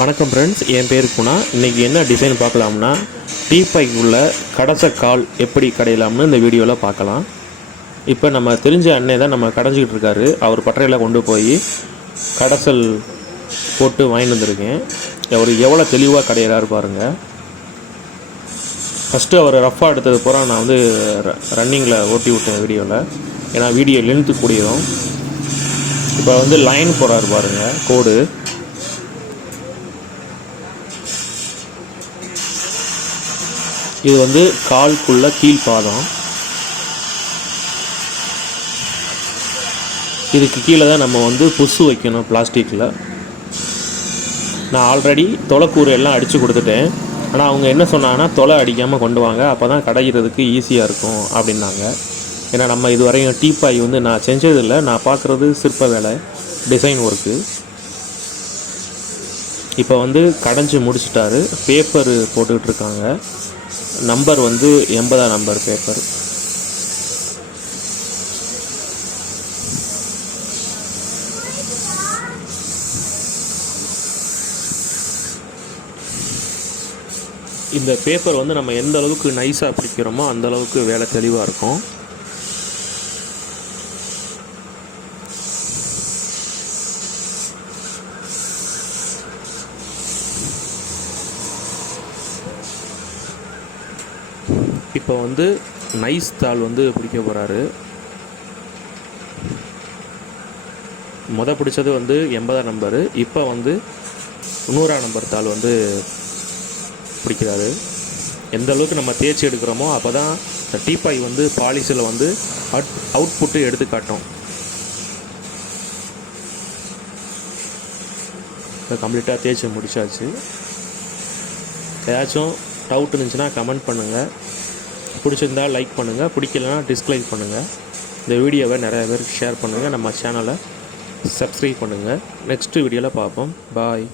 வணக்கம் ஃப்ரெண்ட்ஸ், என் பேர் குணா. இன்றைக்கி என்ன டிசைன் பார்க்கலாம்னா, டீப்பாய்க்குள்ள கடைச கால் எப்படி கடையலாம்னு இந்த வீடியோவில் பார்க்கலாம். இப்போ நம்ம தெரிஞ்ச அண்ணே தான் நம்ம கடைஞ்சிக்கிட்டு இருக்காரு. அவர் பட்டறையில் கொண்டு போய் கடைசல் போட்டு வாங்கிட்டு வந்திருக்கேன். அவர் எவ்வளோ தெளிவாக கடையிறாரு பாருங்கள். ஃபஸ்ட்டு அவர் ரஃப்பாக எடுத்தது பூரா நான் வந்து ரன்னிங்கில் ஓட்டி விட்டேன் வீடியோவில். ஏன்னா வீடியோ லென்த்து கூடியதும். இப்போ வந்து லைன் போகிறாரு பாருங்கள், கோடு. இது வந்து கால்குள்ள கீழ்பாதம். இதுக்கு கீழே தான் நம்ம வந்து புஷ் வைக்கணும் பிளாஸ்டிக்கில். நான் ஆல்ரெடி தொலைக்கூறு எல்லாம் அடித்து கொடுத்துட்டேன். ஆனால் அவங்க என்ன சொன்னாங்கன்னா, தொலை அடிக்காமல் கொண்டு வாங்க, அப்போ தான் கடைகிறதுக்கு ஈஸியாக இருக்கும் அப்படின்னாங்க. ஏன்னா நம்ம இது வரையும் டீப்பாய் வந்து நான் செஞ்சதில்லை. நான் பார்க்குறது சிற்ப வேலை, டிசைன் ஒர்க்கு. இப்போ வந்து கடைஞ்சி முடிச்சிட்டாரு. பேப்பர் போட்டுக்கிட்டுருக்காங்க. நம்பர் வந்து 80ஆம் நம்பர் பேப்பர். இந்த பேப்பர் வந்து நம்ம எந்த அளவுக்கு நைஸாக பிடிக்கிறோமோ அந்த அளவுக்கு வேலை தெளிவாக இருக்கும். இப்போ வந்து நைஸ் தாள் வந்து பிடிக்க போகிறாரு. பிடிச்சது வந்து 80ஆம் நம்பரு. இப்போ வந்து 100ஆம் நம்பர் தாள் வந்து பிடிக்கிறாரு. எந்த அளவுக்கு நம்ம தேய்ச்சி எடுக்கிறோமோ அப்போ தான் இந்த டீப்பாய் வந்து பாலிஷில் வந்து அவுட்புட்டு எடுத்து காட்டும். இப்போ கம்ப்ளீட்டாக தேய்ச்சி முடிச்சாச்சு. ஏதாச்சும் டவுட் இருந்துச்சுன்னா கமெண்ட் பண்ணுங்கள். பிடிச்சிருந்தால் லைக் பண்ணுங்கள், பிடிக்கலனா டிஸ்லைக் பண்ணுங்கள். இந்த வீடியோவை நிறைய பேருக்கு ஷேர் பண்ணுங்கள். நம்ம சேனலை சப்ஸ்கிரைப் பண்ணுங்கள். நெக்ஸ்ட்டு வீடியோவில் பார்ப்போம். பாய்.